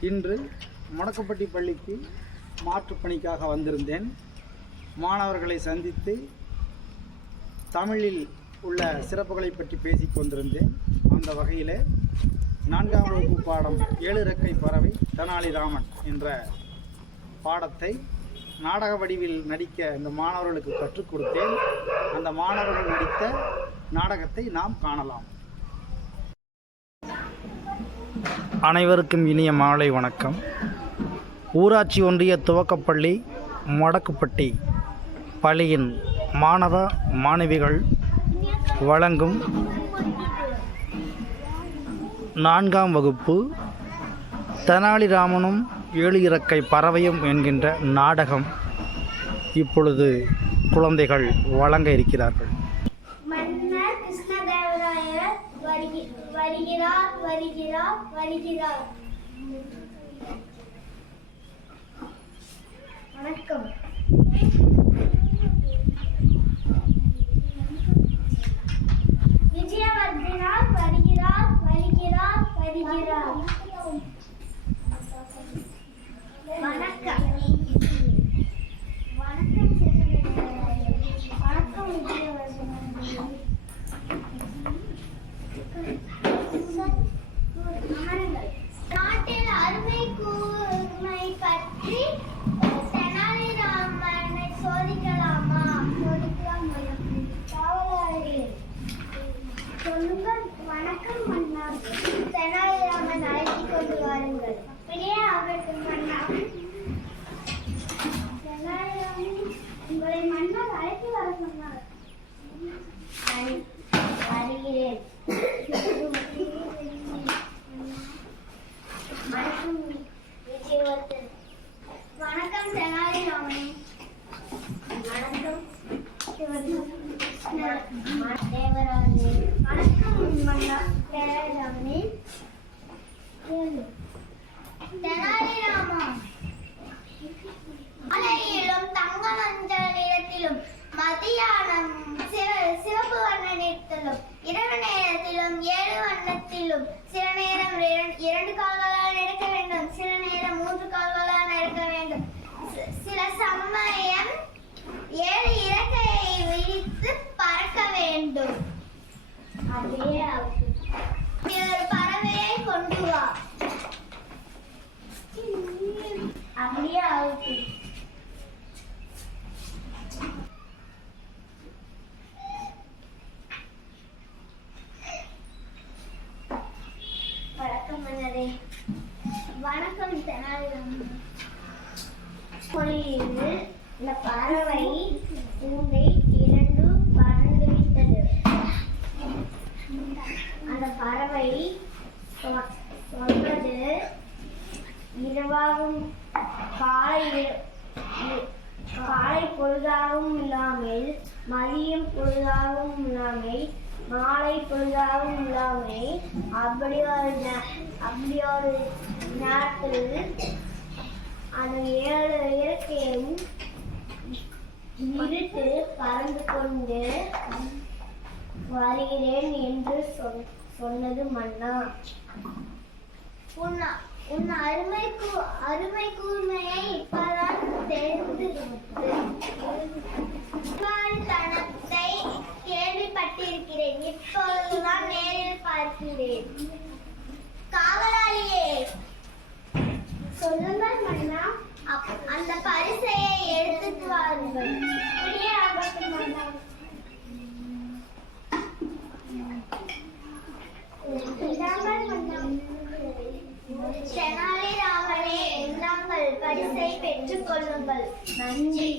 இன்று முடக்கப்பட்டி பள்ளிக்கு மாற்றுப் பணிக்காக வந்திருந்தேன். மாணவர்களை சந்தித்து தமிழில் உள்ள சிறப்புகளை பற்றி பேசிக் கொண்டிருந்தேன். அந்த வகையில் நான்காம் வகுப்பு பாடம் ஏழு ரெக்கை பறவை தெனாலிராமன் என்ற பாடத்தை நாடக வடிவில் நடிக்க இந்த மாணவர்களுக்கு கற்றுக் கொடுத்தேன். அந்த மாணவர்கள் நடித்த நாடகத்தை நாம் காணலாம். அனைவருக்கும் இனிய மாலை வணக்கம். ஊராட்சி ஒன்றிய துவக்கப்பள்ளி மடக்குப்பட்டி பள்ளியின் மாணவ மாணவிகள் வழங்கும் நான்காம் வகுப்பு தெனாலிராமனும் ஏழு இறக்கை பறவையும் என்கின்ற நாடகம் இப்பொழுது குழந்தைகள் வழங்க இருக்கிறார்கள். வருகிறார் வருகிறார் வருகிறார். happened right now. நேரத்திலும் ஏழு வண்ணத்திலும். சில நேரம் இரண்- இரண்டு கால்களால் நடக்க வேண்டும். சில நேரம் மூன்று கால்களால் நடக்க வேண்டும். சில சமயம் ஏழு இறக்கையை விரித்து பறக்க வேண்டும். அதே மன்னரே வணக்கம் தெனாலிராமன் இந்த பறவை கூண்டை இரண்டு பறந்து விட்டது அந்த பறவை சொ- சொல்வது இரவாகும். காலை காலை பொழுதாகவும் இல்லாமல் மதியம் பொழுதாகவும் இல்லாமல் மாலை பொழுதாகவும் இல்லாமல் அப்படி ஒரு நே- அப்படி ஒரு நேரத்தில் அந்த ஏழு இயற்கையும் இருட்டு பறந்து கொண்டு வருகிறேன் என்று சொல் சொன்னது மன்னா. உன் உன் அருமை கூ- அருமை கூர்மையை இப்ப பார்க்கிறேன் காவலாளியே. சொல்லுங்கள் மன்னா அந்த பரிசையை எடுத்துட்டு வாருங்கள். தெனாலிராமனே இந்தாங்கள் பரிசை பெற்றுக் கொள்ளுங்கள். நன்றி.